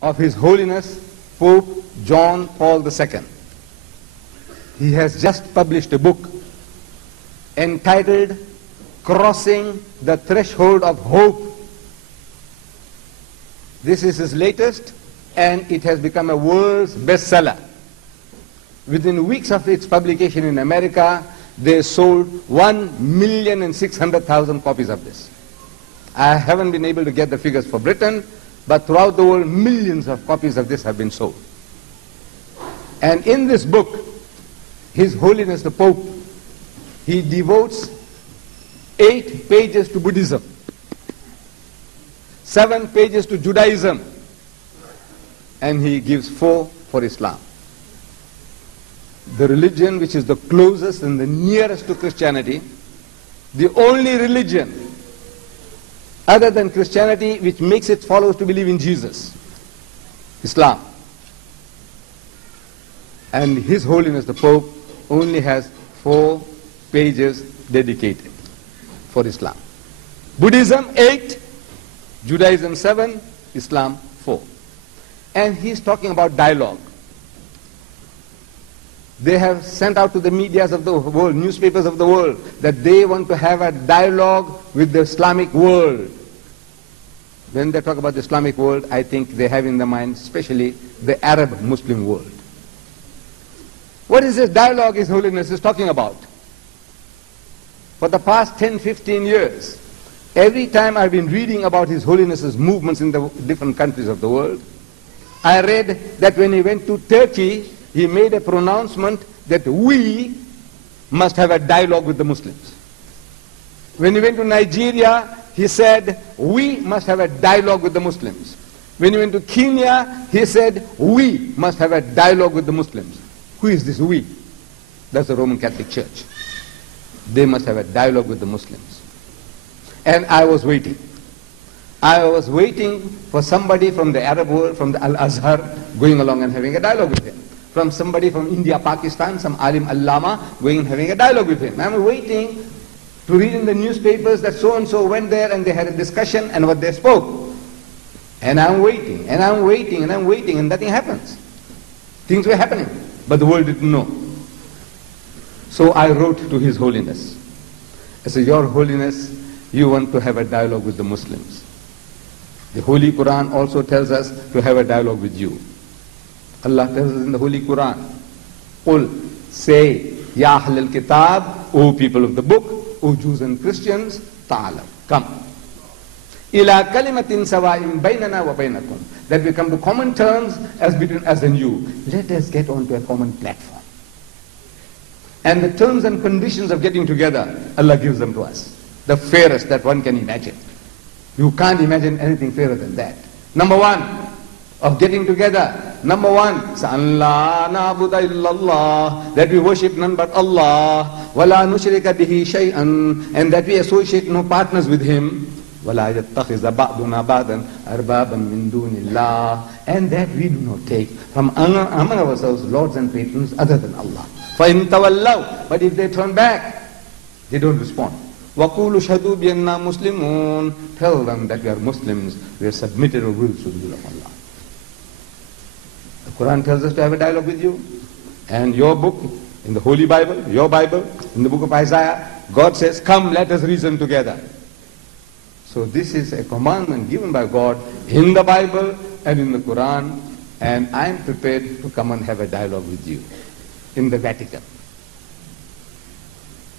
of His Holiness Pope John Paul II. He has just published a book entitled Crossing the Threshold of Hope. This is his latest, and it has become a world's bestseller. Within weeks of its publication in America, they sold 1,600,000 copies of this. I haven't been able to get the figures for Britain, but throughout the world, millions of copies of this have been sold. And in this book, His Holiness the Pope, he devotes 8 pages to Buddhism, 7 pages to Judaism, and he gives 4 for Islam. The religion which is the closest and the nearest to Christianity, the only religion other than Christianity which makes its followers to believe in Jesus, Islam. And His Holiness the Pope only has 4 pages dedicated for Islam. Buddhism 8, Judaism 7, Islam 4. And he's talking about dialogue. They have sent out to the medias of the world, newspapers of the world, that they want to have a dialogue with the Islamic world. When they talk about the Islamic world, I think they have in their mind especially the Arab Muslim world. What is this dialogue His Holiness is talking about? For the past 10, 15 years, every time I've been reading about His Holiness's movements in the different countries of the world, I read that when he went to Turkey, he made a pronouncement that we must have a dialogue with the Muslims. When he went to Nigeria, he said, we must have a dialogue with the Muslims. When he went to Kenya, he said, we must have a dialogue with the Muslims. Who is this we? That's the Roman Catholic Church. They must have a dialogue with the Muslims. And I was waiting. I was waiting for somebody from the Arab world, from the Al-Azhar, going along and having a dialogue with him. From somebody from India, Pakistan, some Alim Allama, going and having a dialogue with him. I'm waiting to read in the newspapers that so-and-so went there and they had a discussion and what they spoke. And I'm waiting, and I'm waiting, and I'm waiting, and nothing happens. Things were happening, but the world didn't know. So I wrote to His Holiness. I said, Your Holiness, you want to have a dialogue with the Muslims. The Holy Quran also tells us to have a dialogue with you. Allah tells us in the Holy Quran, Qul, say, Ya Ahl al-Kitab, O people of the book, O Jews and Christians, Ta'ala, come. Ila kalimatin sawa'in baynana wa baynakum. That we come to common terms as between us and you. Let us get onto a common platform. And the terms and conditions of getting together, Allah gives them to us. The fairest that one can imagine. You can't imagine anything fairer than that. Number 1, of getting together. Number 1, Sa'an na'budu illallah, that we worship none but Allah. Wala nushrika bihi shay'an, and that we associate no partners with Him. وَلَا يَتَّخِذَ بَعْضُنَا بَعْضًا أَرْبَابًا مِّن دُونِ اللَّهِ, and that we do not take from among ourselves lords and patrons other than Allah. فَإِن تَوَلَّوْا, but if they turn back, they don't respond. وَقُولُوا شَهَدُوا بِأَنَّا مُسْلِمُونَ, tell them that we are Muslims, we are submitted or will to the will of Allah. The Quran tells us to have a dialogue with you, and your book, in the Holy Bible, your Bible, in the book of Isaiah, God says, come, let us reason together. So this is a commandment given by God in the Bible and in the Quran, and I am prepared to come and have a dialogue with you in the Vatican,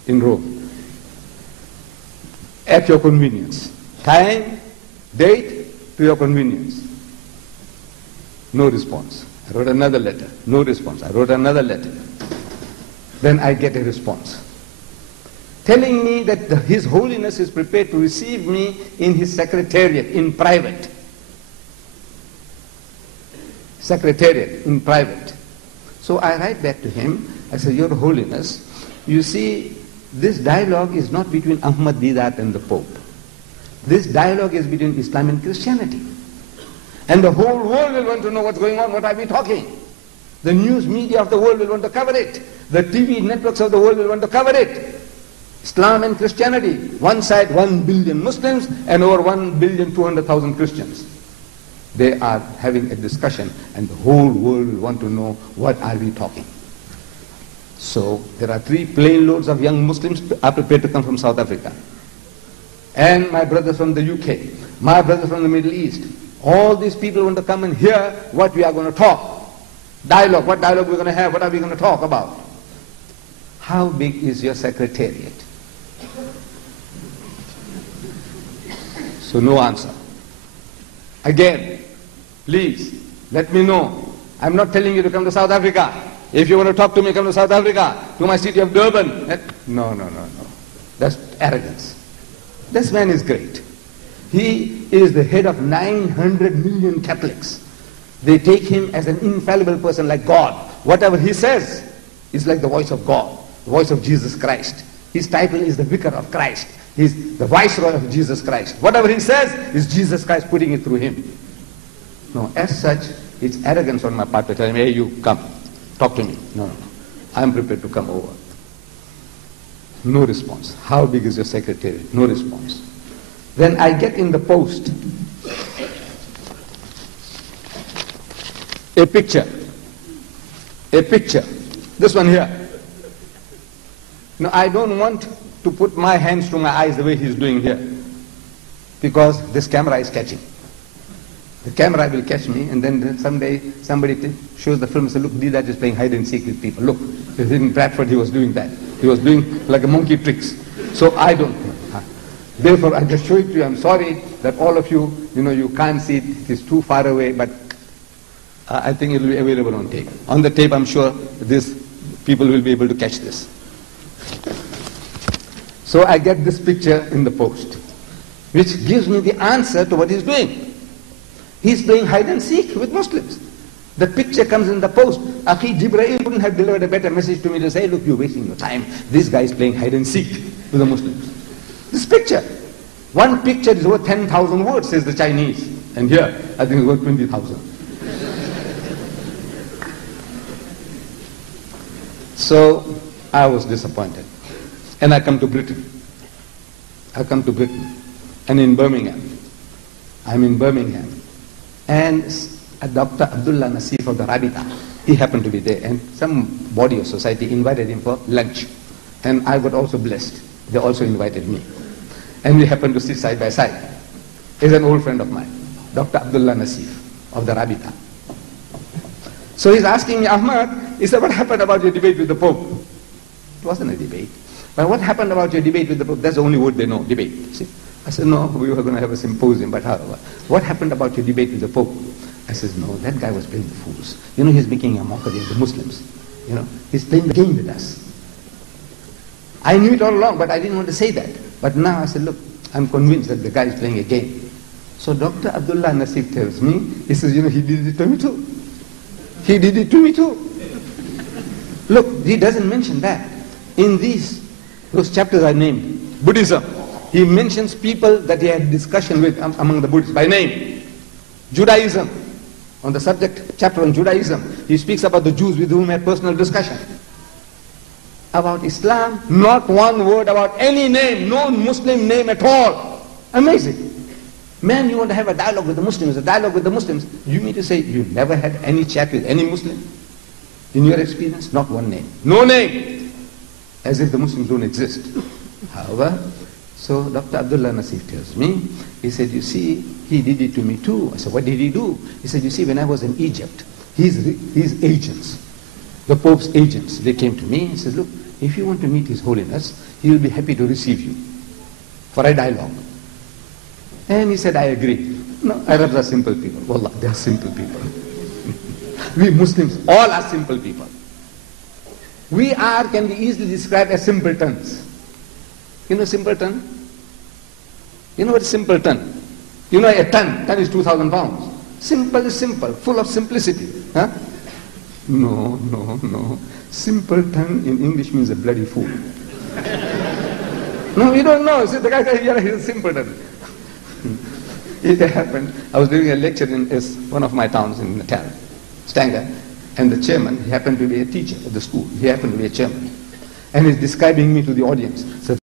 in Rome, at your convenience. Time, date, to your convenience. No response. I wrote another letter. No response. I wrote another letter. Then I get a response telling me that His Holiness is prepared to receive me in his secretariat, in private. Secretariat, in private. So I write back to him, I say, Your Holiness, you see, this dialogue is not between Ahmad Didat and the Pope. This dialogue is between Islam and Christianity. And the whole world will want to know what's going on, what are we talking. The news media of the world will want to cover it. The TV networks of the world will want to cover it. Islam and Christianity. One side, 1 billion Muslims, and over 1,200,000,000 Christians. They are having a discussion, and the whole world will want to know what are we talking. So there are 3 plane loads of young Muslims are prepared to come from South Africa. And my brothers from the UK, my brothers from the Middle East. All these people want to come and hear what we are going to talk. Dialogue, what dialogue we're going to have, what are we going to talk about. How big is your secretariat? So no answer. Again, please, let me know. I'm not telling you to come to South Africa. If you want to talk to me, come to South Africa, to my city of Durban. No. That's arrogance. This man is great. He is the head of 900 million Catholics. They take him as an infallible person like God. Whatever he says is like the voice of God, the voice of Jesus Christ. His title is the Vicar of Christ. He's the Viceroy of Jesus Christ. Whatever he says is Jesus Christ putting it through him. No, as such, it's arrogance on my part to tell him, hey, you come, talk to me. No. I'm prepared to come over. No response. How big is your secretariat? No response. Then I get in the post a picture. This one here. Now I don't want to put my hands to my eyes the way he's doing here, because this camera is catching. The camera will catch me, and then someday somebody shows the film and says, look, Deedat is playing hide and seek with people. Look, in Bradford he was doing that. He was doing like a monkey tricks. So I don't. Therefore, I just show it to you. I'm sorry that all of you, you can't see it. It is too far away, but I think it will be available on tape. On the tape, I'm sure these people will be able to catch this. So I get this picture in the post, which gives me the answer to what he's doing. He's playing hide and seek with Muslims. The picture comes in the post. Akhi Jibreel couldn't have delivered a better message to me to say, look, you're wasting your time. This guy is playing hide and seek with the Muslims. This picture. One picture is worth 10,000 words, says the Chinese. And here, I think it's worth 20,000. So, I was disappointed. And I come to Britain. And in Birmingham. I'm in Birmingham. And Dr. Abdullah Nasif of the Rabita, he happened to be there. And some body of society invited him for lunch. And I got also blessed. They also invited me. And we happened to sit side by side. He's an old friend of mine, Dr. Abdullah Nasif of the Rabita. So he's asking me, Ahmad, he said, what happened about your debate with the Pope? It wasn't a debate. But what happened about your debate with the Pope? That's the only word they know, debate. See? I said, no, we were going to have a symposium, but what happened about your debate with the Pope? I said, no, that guy was playing the fools. He's making a mockery of the Muslims. He's playing the game with us. I knew it all along, but I didn't want to say that. But now I said, look, I'm convinced that the guy is playing a game. So Dr. Abdullah Nasif tells me, he says, he did it to me too. He did it to me too. Look, he doesn't mention that. In those chapters I named, Buddhism, he mentions people that he had discussion with among the Buddhists by name. Judaism, on the subject chapter on Judaism, he speaks about the Jews with whom he had personal discussion. About Islam, not one word about any name, no Muslim name at all. Amazing. Man, you want to have a dialogue with the Muslims, you mean to say you never had any chat with any Muslim? In your experience, not one name. No name. As if the Muslims don't exist. However, so Dr. Abdullah Nasif tells me, he said, you see, he did it to me too. I said, what did he do? He said, you see, when I was in Egypt, his agents, the Pope's agents, they came to me and said, look, if you want to meet His Holiness, he will be happy to receive you for a dialogue. And he said, I agree. No, Arabs are simple people. Wallah, they are simple people. We Muslims, all are simple people. We can be easily described as simpletons. Simpleton? You know what is simpleton? A ton is 2,000 pounds. Simple is simple, full of simplicity. Huh? No. Simpleton in English means a bloody fool. No, you don't know. See, the guy said, yeah, he's a simpleton. It happened. I was doing a lecture in one of my towns in Natal, Stanger, and the chairman, he happened to be a teacher at the school. He happened to be a chairman. And he's describing me to the audience. So